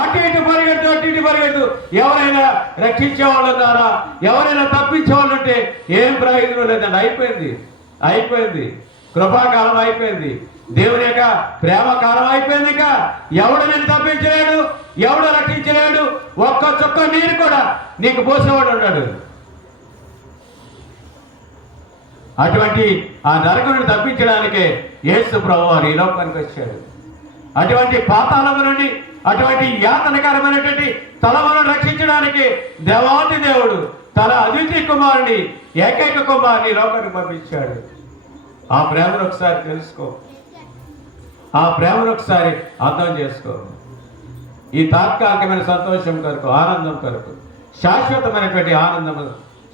అటు ఇటు పరిగెడుతూ ఎవరైనా రక్షించే వాళ్ళు ఉన్నారా, ఎవరైనా తప్పించే వాళ్ళు ఉంటే ఏం ప్రయోజనం లేదండి. అయిపోయింది కృపాకాలం అయిపోయింది, దేవుని యొక్క ప్రేమ కాలం అయిపోయింది. ఇక ఎవడు నేను తప్పించలేడు, ఎవడు రక్షించలేడు, ఒక్క చుక్క నీరు కూడా నీకు పోసేవాడు ఉన్నాడు. అటువంటి ఆ నరకుని తప్పించడానికే యేసు ప్రభువారు ఈ లోకానికి వచ్చాడు. అటువంటి పాతాళము నుండి, అటువంటి యాతనకరమైనటువంటి తలమును రక్షించడానికి దేవాది దేవుడు తన అద్వితీయ కుమారుని, ఏకైక కుమారుని లోకానికి పంపించాడు. ఆ ప్రేమను ఒకసారి తెలుసుకో, ఆ ప్రేమను ఒకసారి అర్థం చేసుకో. ఈ తాత్కాలికమైన సంతోషం కొరకు, ఆనందం కొరకు, శాశ్వతమైనటువంటి ఆనందము,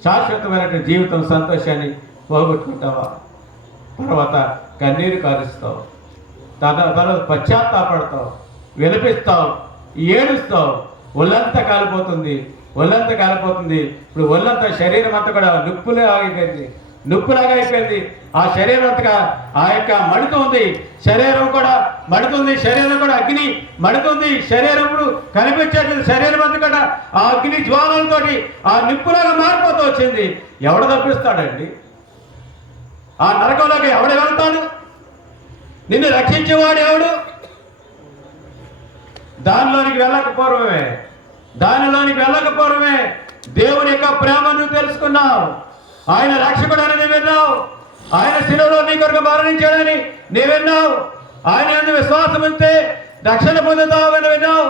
శాశ్వతమైనటువంటి జీవితం, సంతోషాన్ని పోగొట్టుకుంటావా? తర్వాత కన్నీరు కారుస్తావు, తర్వాత పశ్చాత్తాపడతావు, విలపిస్తావు, ఏడుస్తావు, ఒళ్ళంతా కాలిపోతుంది. ఇప్పుడు ఒళ్ళంతా శరీరం అంతా కూడా నొప్పులాగా అయిపోయింది. ఆ శరీరం అంతగా ఆ యొక్క మడుతుంది, శరీరం కూడా అగ్ని మడుతుంది. శరీరం ఇప్పుడు కనిపించేది శరీరం అంతా కూడా ఆ అగ్ని జ్వాలలతోటి ఆ నిప్పులాగా మారిపోతూ వచ్చింది. ఎవడు తప్పిస్తాడండి? ఆ నరకంలోకి ఎవడు వెళ్తాడు? నిన్ను రక్షించేవాడు ఎవడు? దానిలోనికి వెళ్ళకపోవడమే దేవుని యొక్క ప్రేమను తెలుసుకున్నావు. ఆయన రక్షకుడు అని నువ్వు విన్నావు, ఆయన శిలువలో నీ కొరకు మరణించాడని నీవు విన్నావు, ఆయన యందు విశ్వాసం ఉంటే రక్షణ పొందుతావని విన్నావు,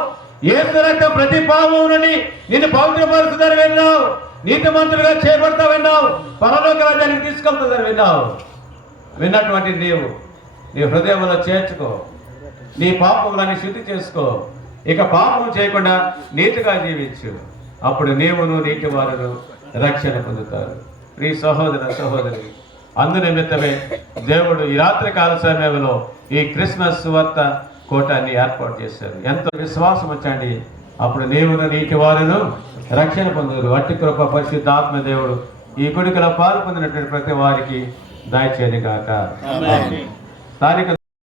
యేసు రక్తం ప్రతి పాపము నుండి నిన్ను పవిత్రపరుస్తుందని విన్నావు, నీతిమంతులుగా చేపడతా విన్నావు, పరలోక రాజ్యానికి తీసుకెళ్తుందని విన్నావు. విన్నటువంటి నీ హృదయంలో చేర్చుకో, నీ పాపములని శుద్ధి చేసుకో. ఇక పాపం చేయకుండా నీతిగా జీవించు. అప్పుడు నీవును నీటి వారును రక్షణ పొందుతారు. ఈ సహోదరి అందునిమిత్తమే దేవుడు ఈ రాత్రి కాల సమయంలో ఈ క్రిస్మస్ వార్త కూటాన్ని ఏర్పాటు చేశారు. ఎంతో విశ్వాసం వచ్చండి, అప్పుడు నీవును నీటి వారును రక్షణ పొందుతారు. అట్టి కృప పరిశుద్ధాత్మ దేవుడు ఈ గుడికలో పాల్పొందినటువంటి ప్రతి వారికి దయచేయను గాక. స్థానిక